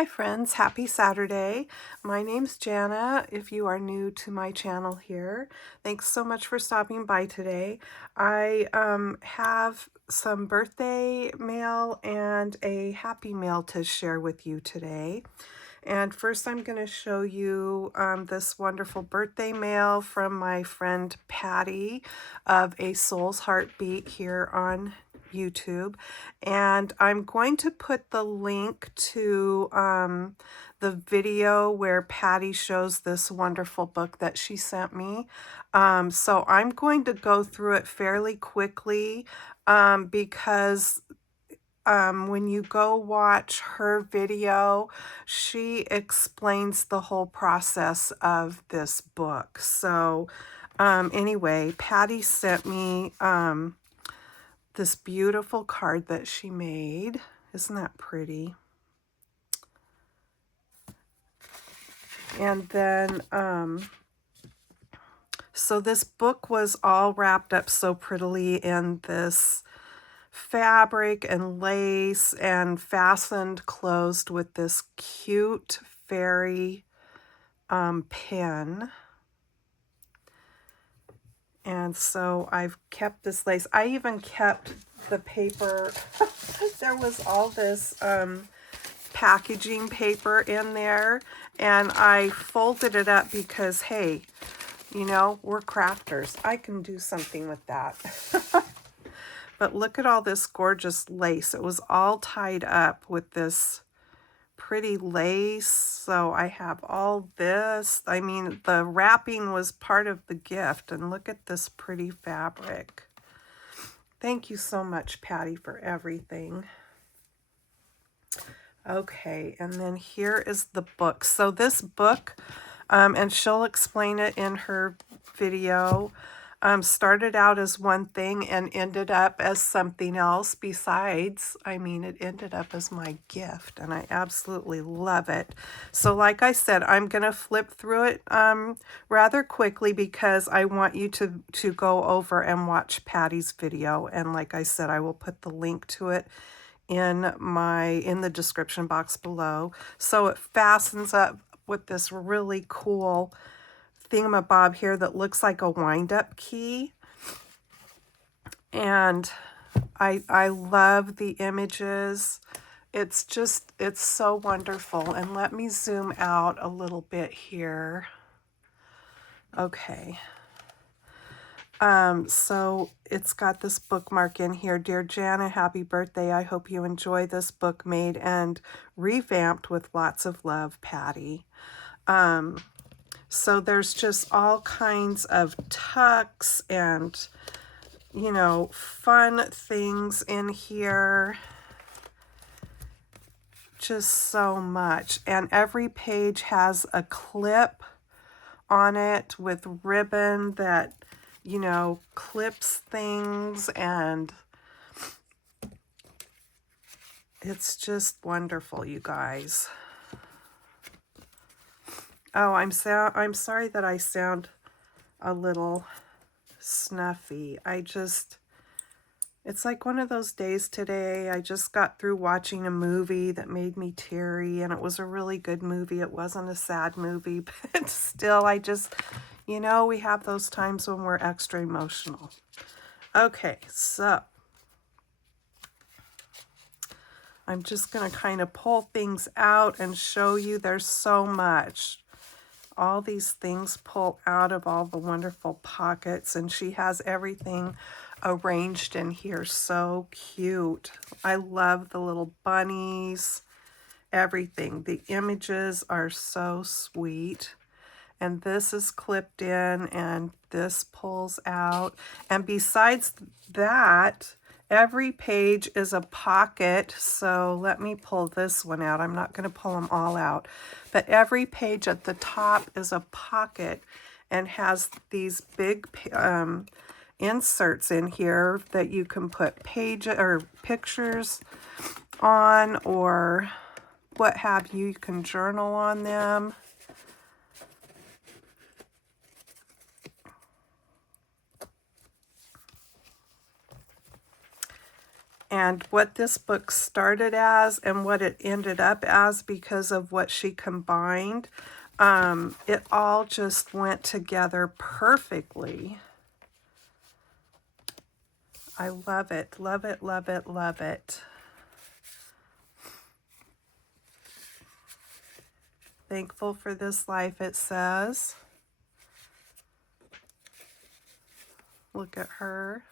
Hi friends, happy Saturday. My name's Janna. If you are new to my channel here, thanks so much for stopping by today. I have some birthday mail and a happy mail to share with you today. And first I'm going to show you this wonderful birthday mail from my friend Patti of A Soul's Heartbeat here on YouTube. And I'm going to put the link to the video where Patti shows this wonderful book that she sent me. So I'm going to go through it fairly quickly because when you go watch her video, she explains the whole process of this book. So anyway, Patti sent me this beautiful card that she made. Isn't that pretty? And then, so this book was all wrapped up so prettily in this fabric and lace and fastened closed with this cute fairy pin. And so I've kept this lace. I even kept the paper. There was all this packaging paper in there, and I folded it up because, hey, you know, we're crafters. I can do something with that. But look at all this gorgeous lace. It was all tied up with this pretty lace. So I have all this. I mean, the wrapping was part of the gift. And look at this pretty fabric. Thank you so much, Patti, for everything. Okay, and then here is the book. So this book, and she'll explain it in her video, started out as one thing and ended up as something else besides. I mean, it ended up as my gift, and I absolutely love it. So like I said, I'm going to flip through it rather quickly because I want you to go over and watch Patti's video. And like I said, I will put the link to it in the description box below. So it fastens up with this really cool thingamabob here that looks like a wind-up key. And I love the images. It's so wonderful. And let me zoom out a little bit here. Okay. So it's got this bookmark in here. Dear Janna, happy birthday. I hope you enjoy this book made and revamped with lots of love, Patti. So there's just all kinds of tucks and, you know, fun things in here. Just so much. And every page has a clip on it with ribbon that, you know, clips things, and it's just wonderful, you guys. Oh, I'm sorry that I sound a little snuffy. It's like one of those days today. I just got through watching a movie that made me teary, and it was a really good movie. It wasn't a sad movie, but still, you know, we have those times when we're extra emotional. Okay, so I'm just going to kind of pull things out and show you. There's so much. All these things pull out of all the wonderful pockets, and she has everything arranged in here. So cute. I love the little bunnies, everything. The images are so sweet. And this is clipped in, and this pulls out. And besides that, every page is a pocket. So let me pull this one out. I'm not going to pull them all out. But every page at the top is a pocket and has these big inserts in here that you can put pictures on or what have you. You can journal on them. and what this book started as and what it ended up as because of what she combined. It all just went together perfectly. I love it, love it, love it, love it. Thankful for this life, it says. Look at her.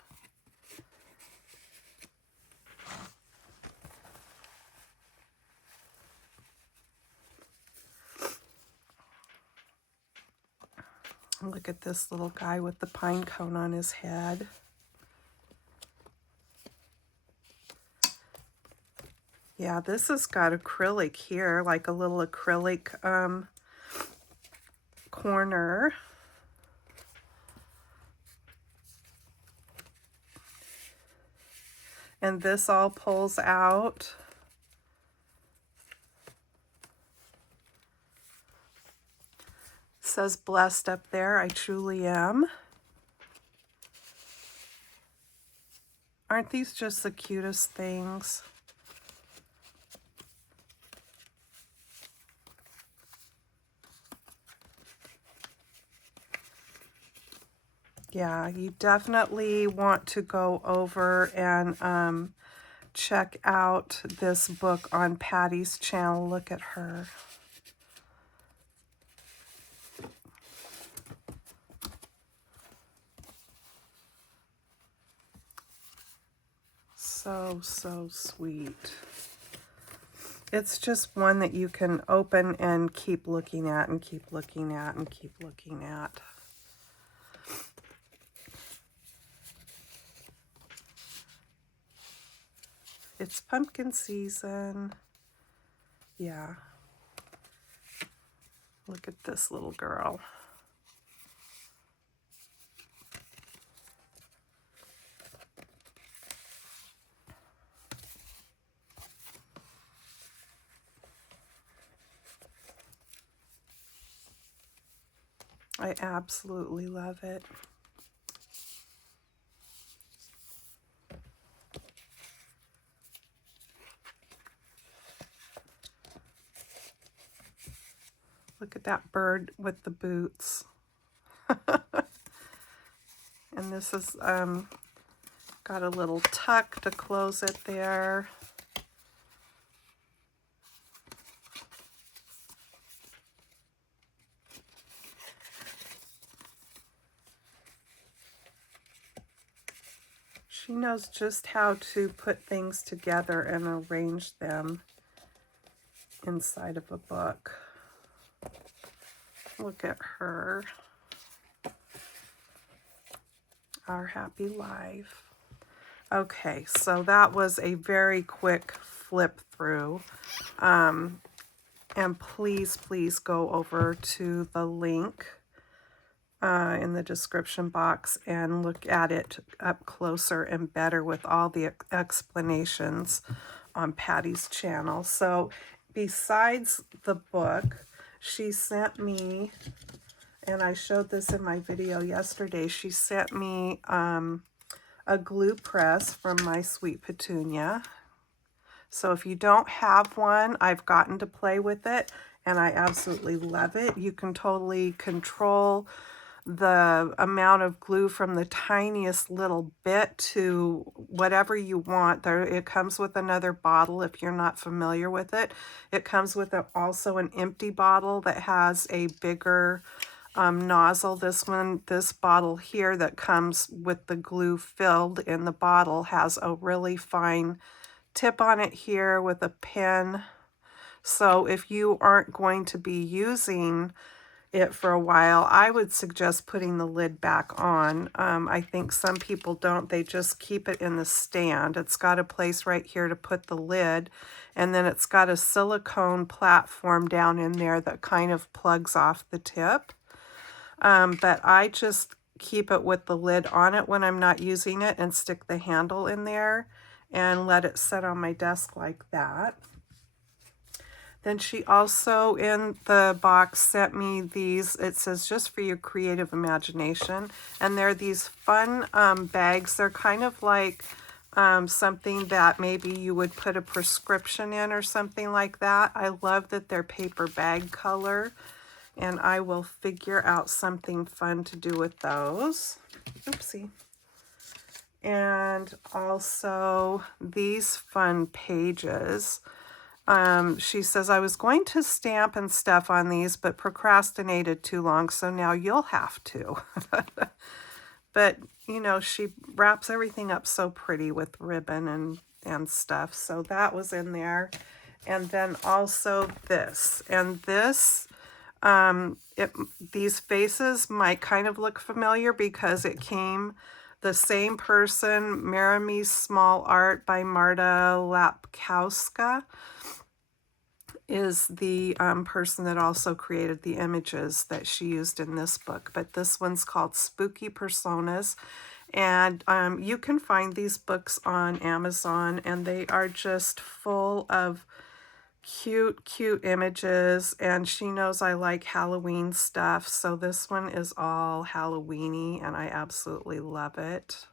Look at this little guy with the pine cone on his head. Yeah, this has got acrylic here, like a little acrylic corner. And this all pulls out. It says blessed up there, I truly am. Aren't these just the cutest things? Yeah, you definitely want to go over and check out this book on Patti's channel. Look at her. So, so sweet. It's just one that you can open and keep looking at and keep looking at and keep looking at. It's pumpkin season. Yeah. Look at this little girl. I absolutely love it. Look at that bird with the boots. And this is got a little tuck to close it there. She knows just how to put things together and arrange them inside of a book. Look at her. Our happy life. Okay, so that was a very quick flip through. And please, please go over to the link in the description box and look at it up closer and better with all the explanations on Patti's channel. So besides the book, she sent me, and I showed this in my video yesterday, she sent me a glue press from My Sweet Petunia. So if you don't have one, I've gotten to play with it and I absolutely love it. You can totally control the amount of glue from the tiniest little bit to whatever you want. It comes with another bottle if you're not familiar with it. It comes with also an empty bottle that has a bigger nozzle. This bottle here that comes with the glue filled in the bottle has a really fine tip on it here with a pin. So if you aren't going to be using it for a while, I would suggest putting the lid back on. I think some people don't. They just keep it in the stand. It's got a place right here to put the lid, and then it's got a silicone platform down in there that kind of plugs off the tip. But I just keep it with the lid on it when I'm not using it and stick the handle in there and let it sit on my desk like that. Then she also, in the box, sent me these. It says, just for your creative imagination. And they're these fun bags. They're kind of like something that maybe you would put a prescription in or something like that. I love that they're paper bag color, and I will figure out something fun to do with those. Oopsie. And also these fun pages. She says, I was going to stamp and stuff on these, but procrastinated too long, so now you'll have to. But, you know, she wraps everything up so pretty with ribbon and stuff. So that was in there. And then also this. And this, these faces might kind of look familiar because it came the same person, Marame's Small Art by Marta Lapkowska, is the person that also created the images that she used in this book. But this one's called Spooky Personas. And you can find these books on Amazon, and they are just full of cute, cute images. And she knows I like Halloween stuff. So this one is all Halloween-y, and I absolutely love it.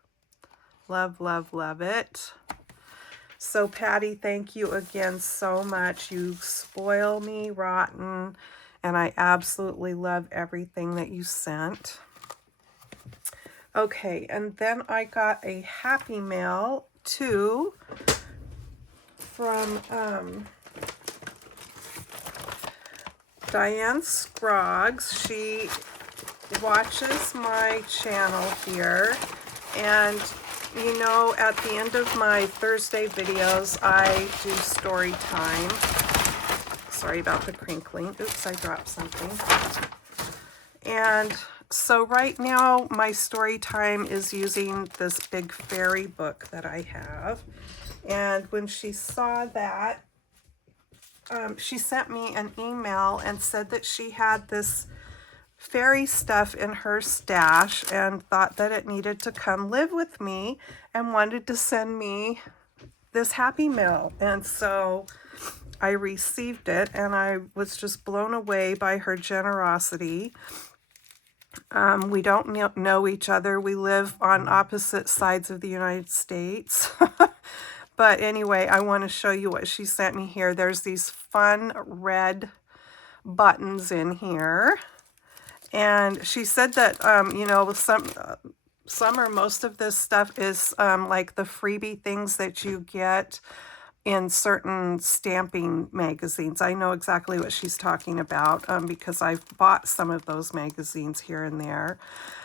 Love, love, love it. So Patti, thank you again so much. You spoil me rotten, and I absolutely love everything that you sent. Okay, and then I got a Happy Mail too from Diane Scroggs. She watches my channel here, and you know, at the end of my Thursday videos, I do story time. Sorry about the crinkling. Oops, I dropped something. And so right now, my story time is using this big fairy book that I have. And when she saw that, she sent me an email and said that she had this fairy stuff in her stash and thought that it needed to come live with me and wanted to send me this Happy Mail. And so I received it, and I was just blown away by her generosity. We don't know each other. We live on opposite sides of the United States. But anyway, I want to show you what she sent me here. There's these fun red buttons in here. And she said that, you know, some or most of this stuff is like the freebie things that you get in certain stamping magazines. I know exactly what she's talking about because I've bought some of those magazines here and there.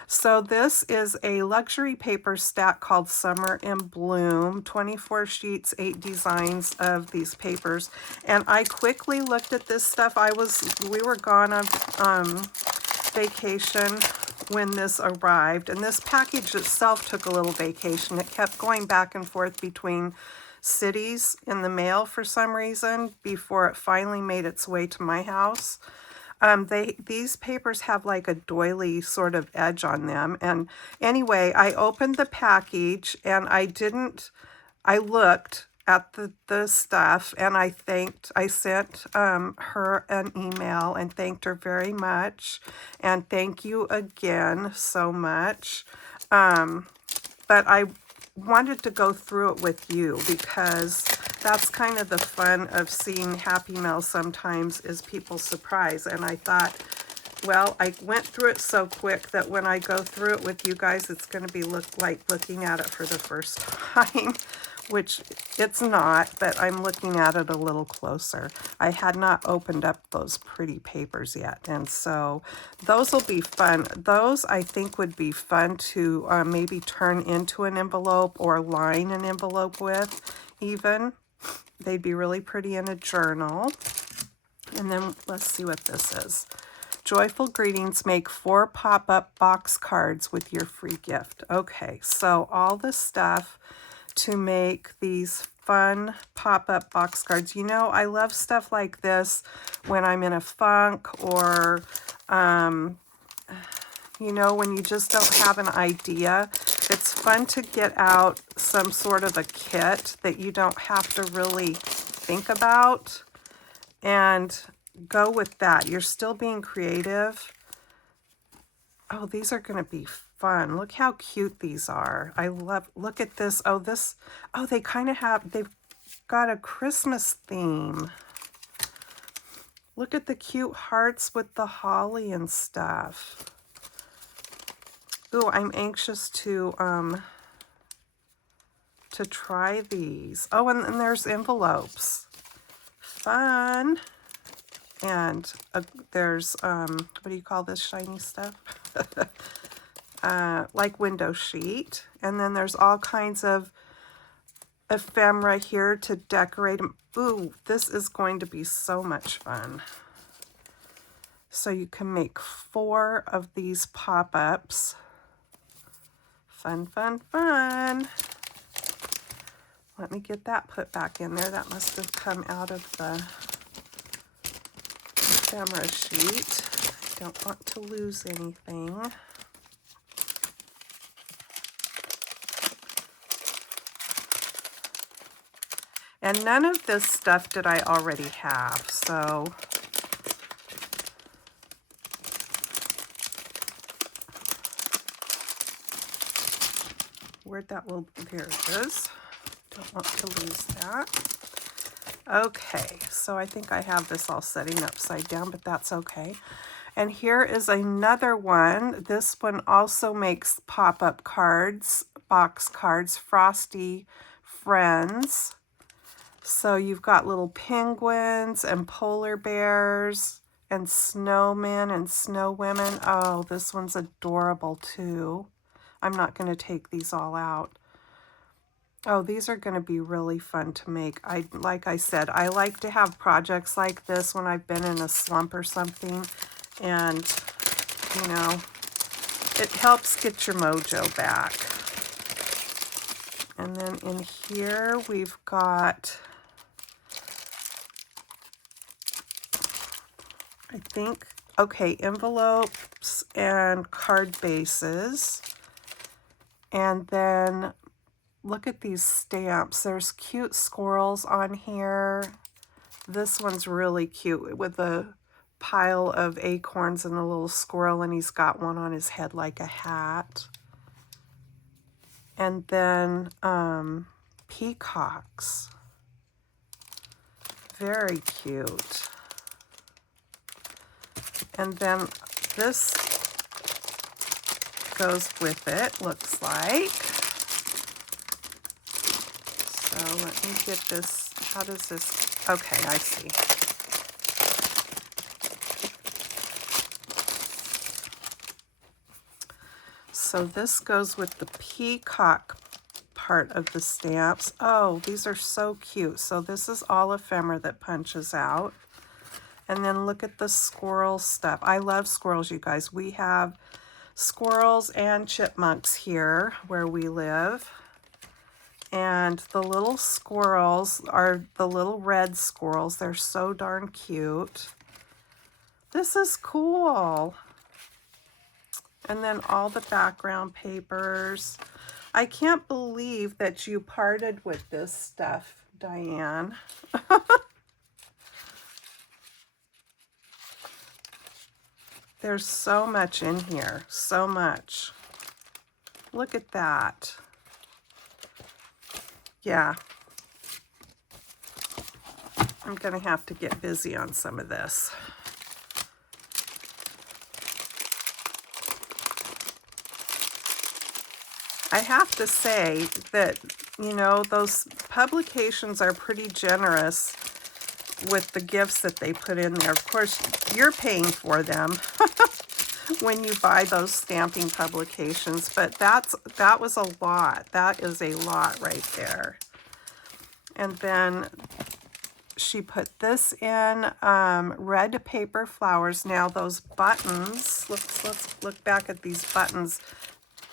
So this is a luxury paper stack called Summer in Bloom, 24 sheets, 8 designs of these papers. And I quickly looked at this stuff. We were gone on vacation when this arrived, and this package itself took a little vacation. It kept going back and forth between cities in the mail for some reason before it finally made its way to my house. These papers have like a doily sort of edge on them. And anyway, I opened the package and I looked at the stuff, and I sent her an email and thanked her very much. And thank you again so much. But I wanted to go through it with you because that's kind of the fun of seeing Happy Mail sometimes, is people's surprise. And I thought, well, I went through it so quick that when I go through it with you guys, it's going to be like looking at it for the first time, which it's not, but I'm looking at it a little closer. I had not opened up those pretty papers yet, and so those will be fun. Those, I think, would be fun to maybe turn into an envelope or line an envelope with, even. They'd be really pretty in a journal. And then let's see what this is. Joyful greetings. Make 4 pop-up box cards with your free gift. Okay, so all the stuff to make these fun pop-up box cards. You know, I love stuff like this when I'm in a funk, or you know, when you just don't have an idea. It's fun to get out some sort of a kit that you don't have to really think about and go with that. You're still being creative. Oh, these are going to be fun. Look how cute these are. I love, look at this. Oh, they kind of have, they've got a Christmas theme. Look at the cute hearts with the holly and stuff. Ooh, I'm anxious to try these. Oh, and there's envelopes. Fun. And there's, what do you call this shiny stuff? Like window sheet. And then there's all kinds of ephemera here to decorate them. Ooh, this is going to be so much fun. So you can make 4 of these pop-ups. Fun, fun, fun. Let me get that put back in there. That must have come out of the ephemera sheet. Don't want to lose anything. And none of this stuff did I already have, so where'd that little, there it is. Don't want to lose that. Okay, so I think I have this all setting upside down, but that's okay. And here is another one. This one also makes pop-up cards, box cards, Frosty Friends. So you've got little penguins and polar bears and snowmen and snow women. Oh, this one's adorable too. I'm not going to take these all out. Oh, these are going to be really fun to make. Like I said, I like to have projects like this when I've been in a slump or something. And, you know, it helps get your mojo back. And then in here we've got, I think, okay, envelopes and card bases. And then look at these stamps. There's cute squirrels on here. This one's really cute with a pile of acorns and a little squirrel, and he's got one on his head like a hat. And then peacocks. Very cute. And then this goes with it, looks like. So let me get this. How does this? Okay, I see. So this goes with the peacock part of the stamps. Oh, these are so cute. So this is all ephemera that punches out. And then look at the squirrel stuff. I love squirrels, you guys. We have squirrels and chipmunks here where we live. And the little squirrels are the little red squirrels. They're so darn cute. This is cool. And then all the background papers. I can't believe that you parted with this stuff, Diane. There's so much in here, so much. Look at that. Yeah. I'm gonna have to get busy on some of this. I have to say that, you know, those publications are pretty generous with the gifts that they put in there. Of course, you're paying for them when you buy those stamping publications, but that was a lot. That is a lot right there. And then she put this in red paper flowers. Now those buttons, let's look back at these buttons.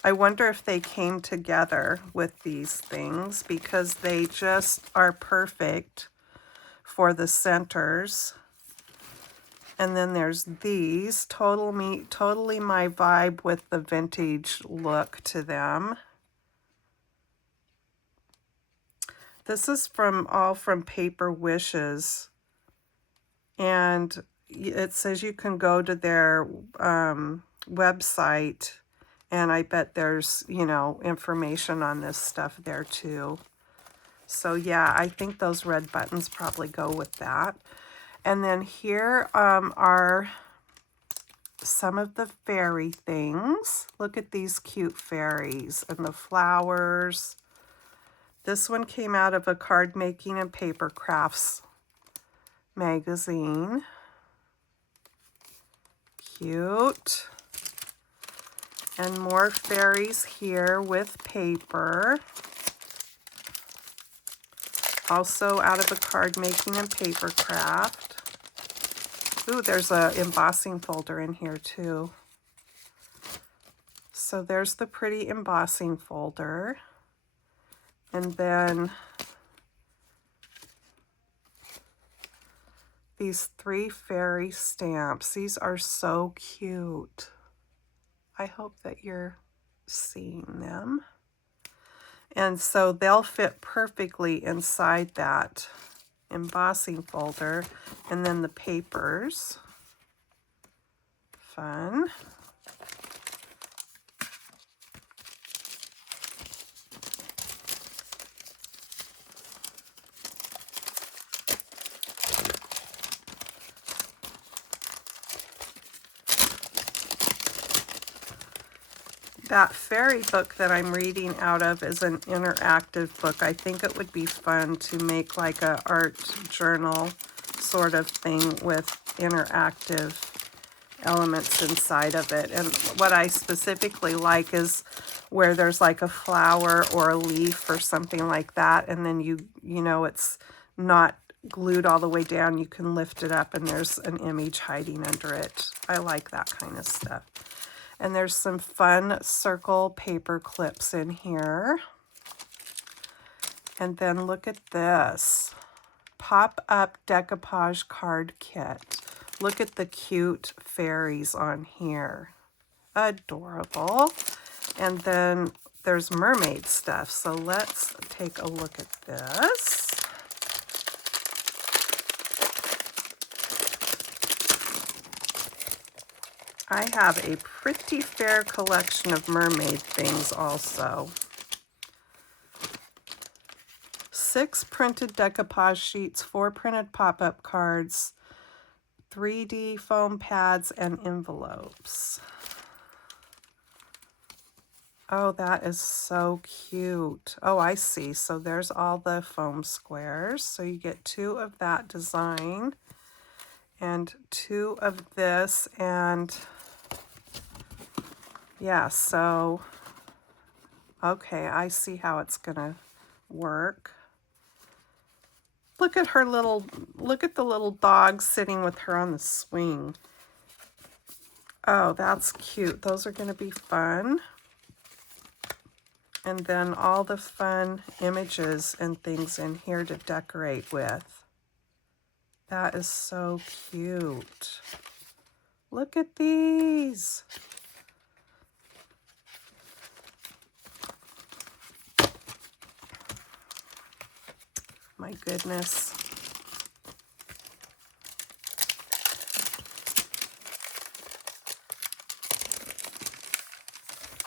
I wonder if they came together with these things because they just are perfect for the centers. And then there's these, totally my vibe with the vintage look to them. This is all from Paper Wishes. And it says you can go to their website And I bet there's, you know, information on this stuff there too. So yeah, I think those red buttons probably go with that. And then here are some of the fairy things. Look at these cute fairies and the flowers. This one came out of a card making and paper crafts magazine. Cute. And more fairies here with paper. Also out of a card making and paper craft. Ooh, there's a embossing folder in here too. So there's the pretty embossing folder. And then these 3 fairy stamps. These are so cute. I hope that you're seeing them. And so they'll fit perfectly inside that embossing folder. And then the papers. Fun. That fairy book that I'm reading out of is an interactive book. I think it would be fun to make like a art journal sort of thing with interactive elements inside of it. And what I specifically like is where there's like a flower or a leaf or something like that, and then you know, it's not glued all the way down. You can lift it up and there's an image hiding under it. I like that kind of stuff. And there's some fun circle paper clips in here. And then look at this. Pop-up decoupage card kit. Look at the cute fairies on here. Adorable. And then there's mermaid stuff. So let's take a look at this. I have a pretty fair collection of mermaid things also. 6 printed decoupage sheets, 4 printed pop-up cards, 3D foam pads, and envelopes. Oh, that is so cute. Oh, I see. So there's all the foam squares. So you get 2 of that design and 2 of this, and yeah, so okay, I see how it's gonna work. Look at her little, look at the little dog sitting with her on the swing. Oh, that's cute. Those are gonna be fun. And then all the fun images and things in here to decorate with. That is so cute. Look at these. My goodness.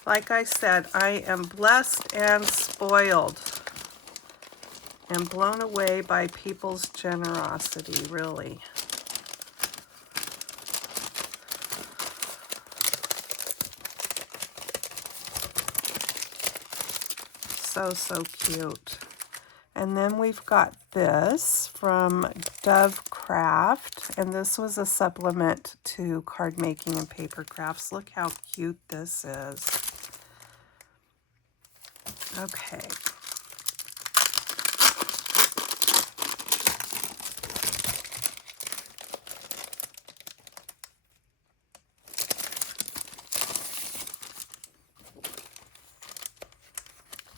Like I said, I am blessed and spoiled and blown away by people's generosity, really. So cute. And then we've got this from Dove Craft, and this was a supplement to card making and paper crafts. Look how cute this is. Okay.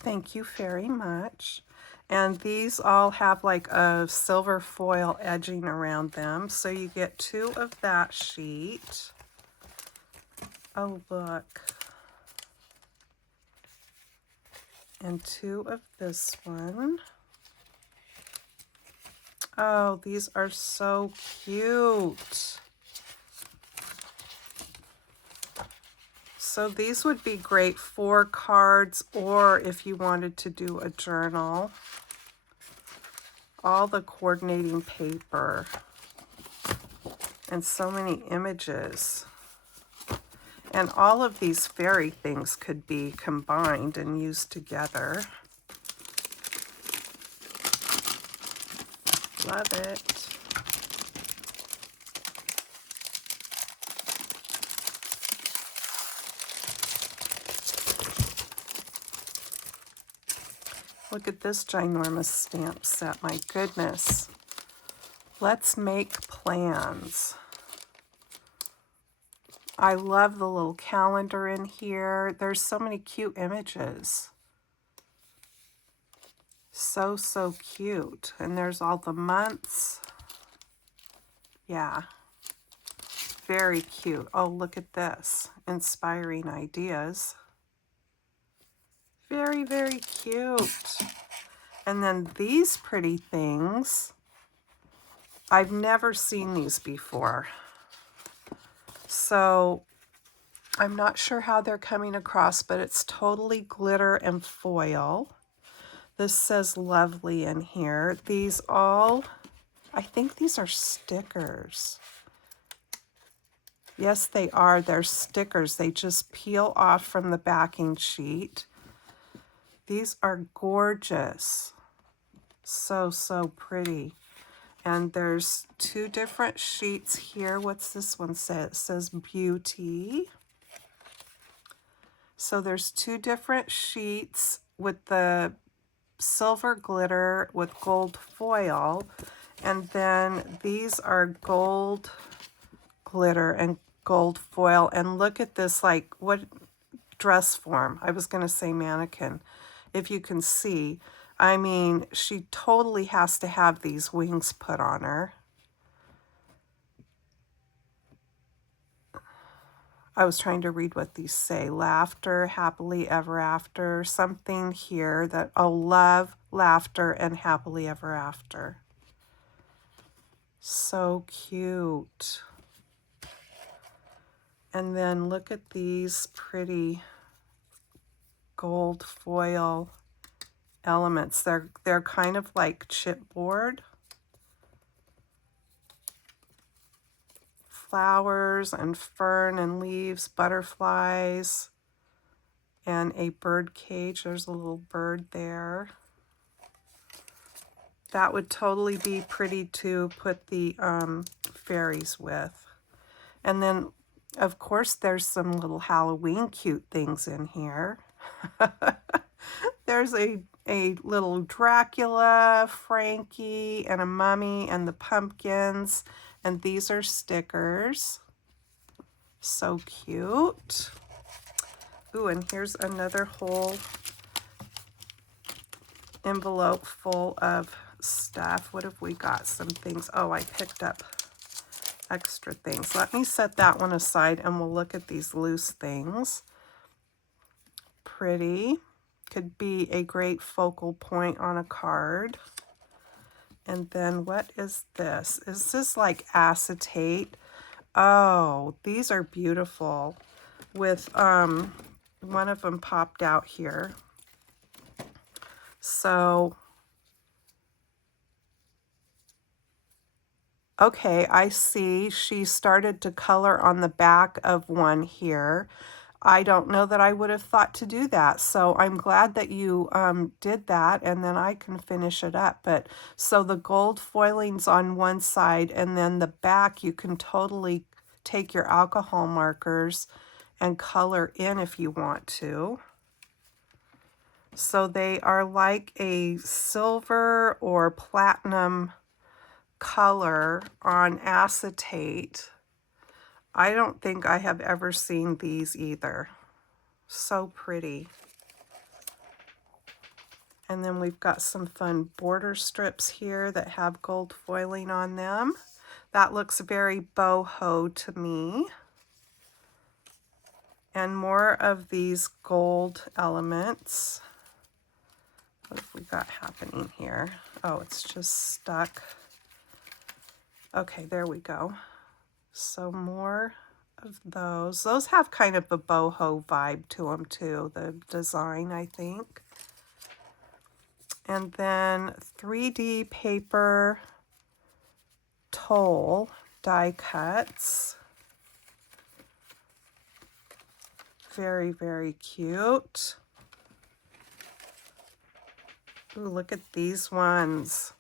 Thank you very much. And these all have like a silver foil edging around them. So you get 2 of that sheet. Oh, look. And 2 of this one. Oh, these are so cute. So these would be great for cards, or if you wanted to do a journal. All the coordinating paper and so many images. And all of these fairy things could be combined and used together. Love it. Look at this ginormous stamp set, my goodness. Let's make plans. I love the little calendar in here. There's so many cute images. So, so cute. And there's all the months. Yeah. Very cute. Oh, look at this. Inspiring ideas. Very, very cute. And then these pretty things. I've never seen these before. So I'm not sure how they're coming across, but it's totally glitter and foil. This says lovely in here. These all, I think these are stickers. Yes, they are. They're stickers. They just peel off from the backing sheet. These are gorgeous. So, so pretty. And there's two different sheets here. What's this one say? It says Beauty. So there's two different sheets with the silver glitter with gold foil. And then these are gold glitter and gold foil. And look at this, like, what dress form. I was going to say mannequin. If you can see, I mean, she totally has to have these wings put on her. I was trying to read what these say. Laughter, happily ever after. Something here that, oh, love, laughter, and happily ever after. So cute. And then look at these pretty gold foil elements. They're kind of like chipboard. Flowers and fern and leaves, butterflies, and a bird cage. There's a little bird there. That would totally be pretty to put the fairies with. And then, of course, there's some little Halloween cute things in here. There's a little Dracula, Frankie, and a mummy, and the pumpkins. And these are stickers. So cute. Ooh, and here's another whole envelope full of stuff. What have we got? Some things. Oh, I picked up extra things. Let me set that one aside and we'll look at these loose things. Pretty. Could be a great focal point on a card. And then what is this? Is this like acetate? Oh, these are beautiful. With one of them popped out here. So okay, I see she started to color on the back of one here. I don't know that I would have thought to do that. So I'm glad that you did that, and then I can finish it up. But so the gold foiling's on one side, and then the back you can totally take your alcohol markers and color in if you want to. So they are like a silver or platinum color on acetate. I don't think I have ever seen these either. So pretty. And then we've got some fun border strips here that have gold foiling on them. That looks very boho to me. And more of these gold elements. What have we got happening here? Oh, it's just stuck. Okay, there we go. So more of those. Those have kind of a boho vibe to them too, the design, I think. And then 3D paper toll die cuts. Very, very cute. Ooh, look at these ones.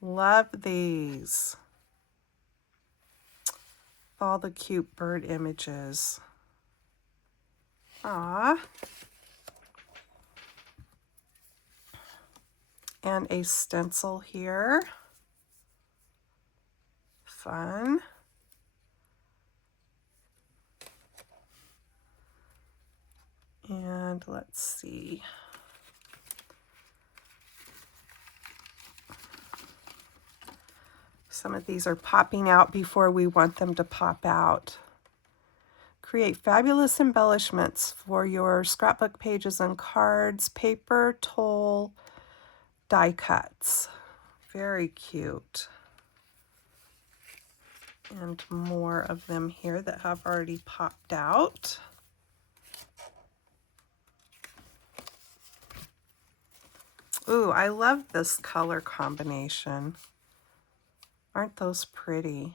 Love these. All the cute bird images. Ah. And a stencil here. Fun. And let's see. Some of these are popping out before we want them to pop out. Create fabulous embellishments for your scrapbook pages and cards. Paper toll die cuts. Very cute. And more of them here that have already popped out. Ooh, I love this color combination. Aren't those pretty?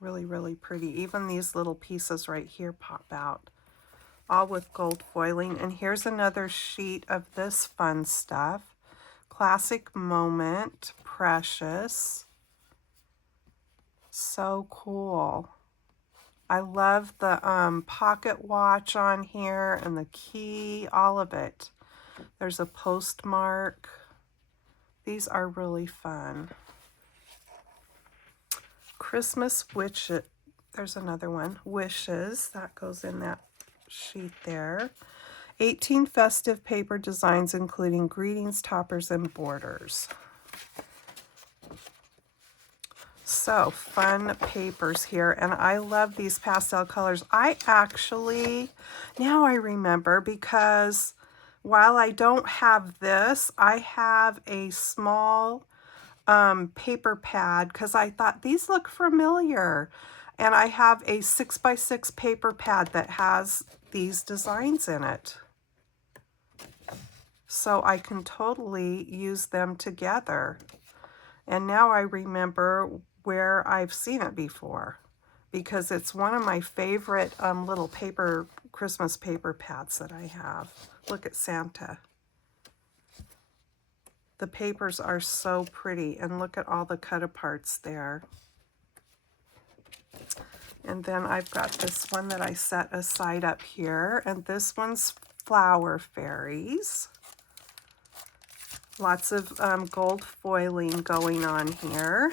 Really, really pretty. Even these little pieces right here pop out. All with gold foiling. And here's another sheet of this fun stuff. Classic Moment, Precious. So cool. I love the pocket watch on here and the key, all of it. There's a postmark. These are really fun. Christmas Wishes. There's another one. Wishes. That goes in that sheet there. 18 festive paper designs, including greetings, toppers, and borders. So fun papers here, and I love these pastel colors. I actually, now I remember, because while I don't have this, I have a small paper pad, because I thought these look familiar. And I have a 6x6 paper pad that has these designs in it. So I can totally use them together. And now I remember where I've seen it before, because it's one of my favorite little paper, Christmas paper pads that I have. Look at Santa. The papers are so pretty, and look at all the cut aparts there. And then I've got this one that I set aside up here, and this one's Flower Fairies. Lots of gold foiling going on here.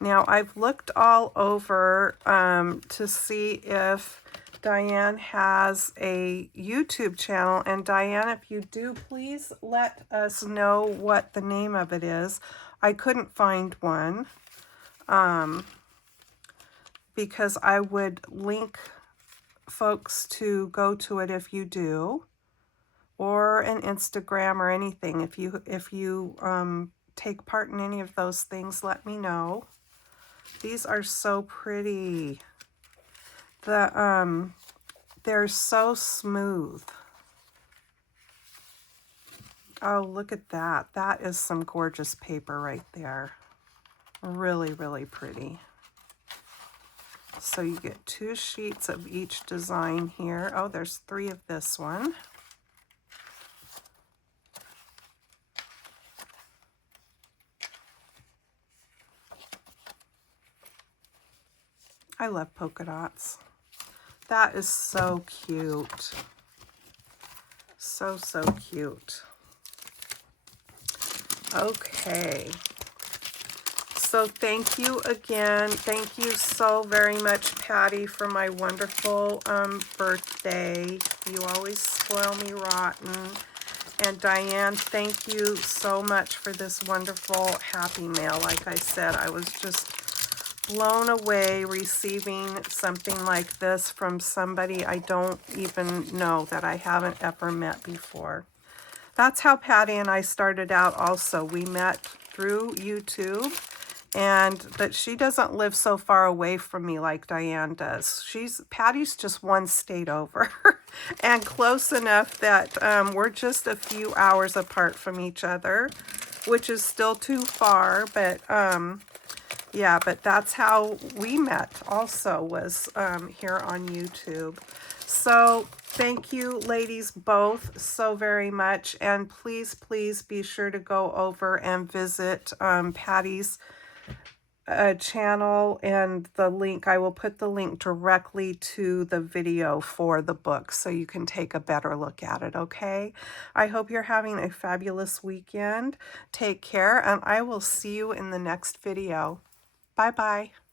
Now, I've looked all over to see if Diane has a YouTube channel. And Diane, if you do, please let us know what the name of it is. I couldn't find one because I would link folks to go to it if you do, or an Instagram or anything. If you take part in any of those things, let me know. These are so pretty. They're so smooth. Oh, look at that. That is some gorgeous paper right there. Really, really pretty. So you get 2 sheets of each design here. Oh, there's 3 of this one. I love polka dots. That is so cute. So, so cute. Okay. So thank you again. Thank you so very much, Patti, for my wonderful birthday. You always spoil me rotten. And Diane, thank you so much for this wonderful Happy Mail. Like I said, I was just blown away receiving something like this from somebody I don't even know, that I haven't ever met before. That's how Patti and I started out also. We met through YouTube, and but she doesn't live so far away from me like Diane does. Patty's just one state over and close enough that we're just a few hours apart from each other, which is still too far, but yeah, but that's how we met also, was here on YouTube. So thank you, ladies, both so very much. And please, please be sure to go over and visit Patty's channel, and the link, I will put the link directly to the video for the book so you can take a better look at it, okay? I hope you're having a fabulous weekend. Take care, and I will see you in the next video. Bye-bye.